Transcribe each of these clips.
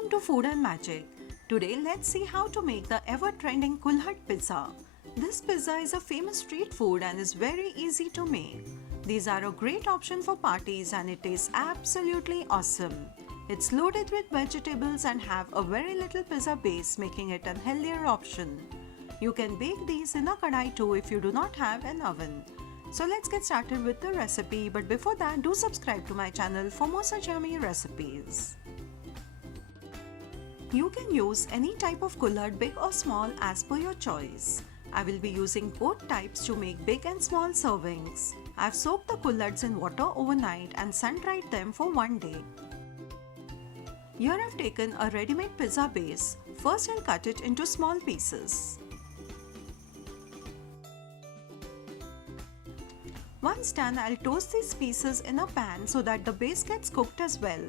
Welcome to Food and Magic. Today let's see how to make the ever-trending kulhad pizza. This pizza is a famous street food and is very easy to make. These are a great option for parties and it tastes absolutely awesome. It's loaded with vegetables and have a very little pizza base, making it a healthier option. You can bake these in a kadhai too if you do not have an oven. So let's get started with the recipe, but before that do subscribe to my channel for more such yummy recipes. You can use any type of kullad, big or small, as per your choice. I will be using both types to make big and small servings. I've soaked the kullads in water overnight and sun-dried them for one day. Here I've taken a ready-made pizza base. First I'll cut it into small pieces. Once done, I'll toast these pieces in a pan so that the base gets cooked as well.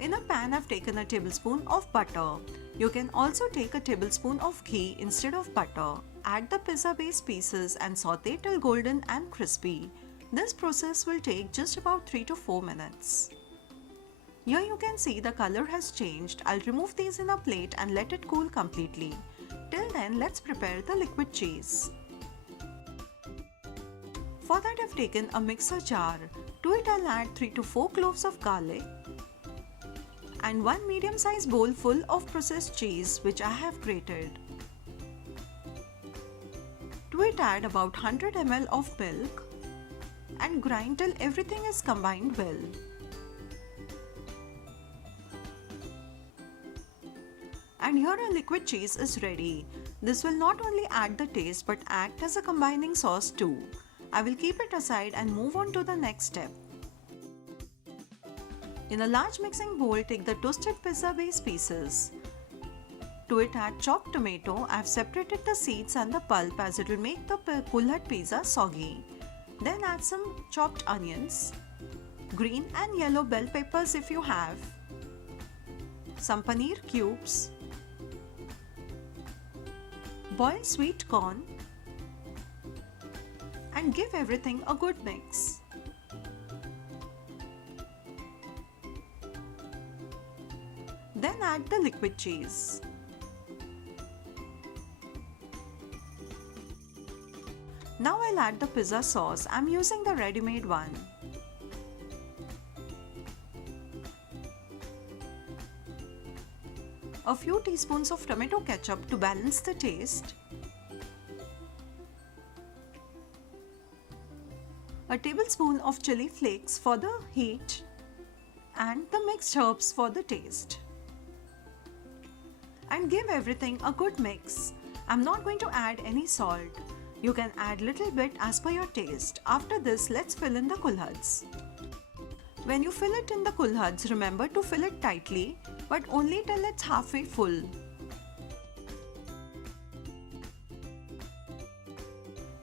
In a pan, I've taken a tablespoon of butter. You can also take a tablespoon of ghee instead of butter. Add the pizza base pieces and saute till golden and crispy. This process will take just about 3 to 4 minutes. Here you can see the color has changed. I'll remove these in a plate and let it cool completely. Till then, let's prepare the liquid cheese. For that, I've taken a mixer jar. To it, I'll add 3 to 4 cloves of garlic and one medium-sized bowl full of processed cheese which I have grated. To it, add about 100 ml of milk and grind till everything is combined well. And here our liquid cheese is ready. This will not only add the taste but act as a combining sauce too. I will keep it aside and move on to the next step. In a large mixing bowl, take the toasted pizza base pieces. To it, add chopped tomato. I have separated the seeds and the pulp as it will make the kulhad pizza soggy. Then add some chopped onions, green and yellow bell peppers if you have, some paneer cubes, boiled sweet corn, and give everything a good mix. Then add the liquid cheese. Now I'll add the pizza sauce. I'm using the ready-made one. A few teaspoons of tomato ketchup to balance the taste. A tablespoon of chili flakes for the heat and the mixed herbs for the taste. And give everything a good mix. I'm not going to add any salt. You can add little bit as per your taste. After this, let's fill in the kulhads. When you fill it in the kulhads, remember to fill it tightly, but only till it's halfway full.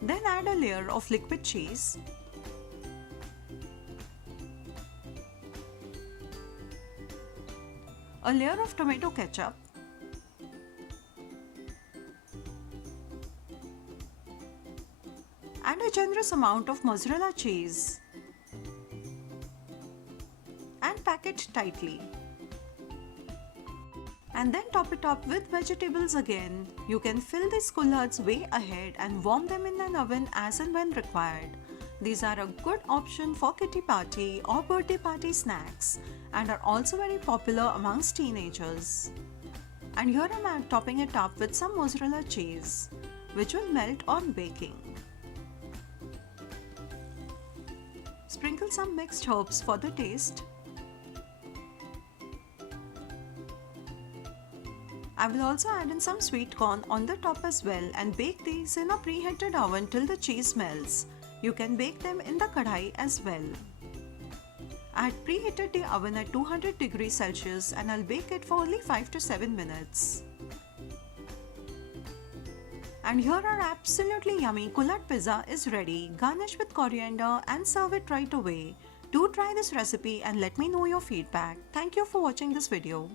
Then add a layer of liquid cheese, a layer of tomato ketchup, and a generous amount of mozzarella cheese, and pack it tightly. And then top it up with vegetables again. You can fill these kulhads way ahead and warm them in an oven as and when required. These are a good option for kitty party or birthday party snacks and are also very popular amongst teenagers. And here I'm topping it up with some mozzarella cheese, which will melt on baking. Sprinkle some mixed herbs for the taste. I will also add in some sweet corn on the top as well and bake these in a preheated oven till the cheese melts. You can bake them in the kadhai as well. I had preheated the oven at 200 degrees Celsius and I'll bake it for only 5 to 7 minutes. And here our absolutely yummy kulhad pizza is ready. Garnish with coriander and serve it right away. Do try this recipe and let me know your feedback. Thank you for watching this video.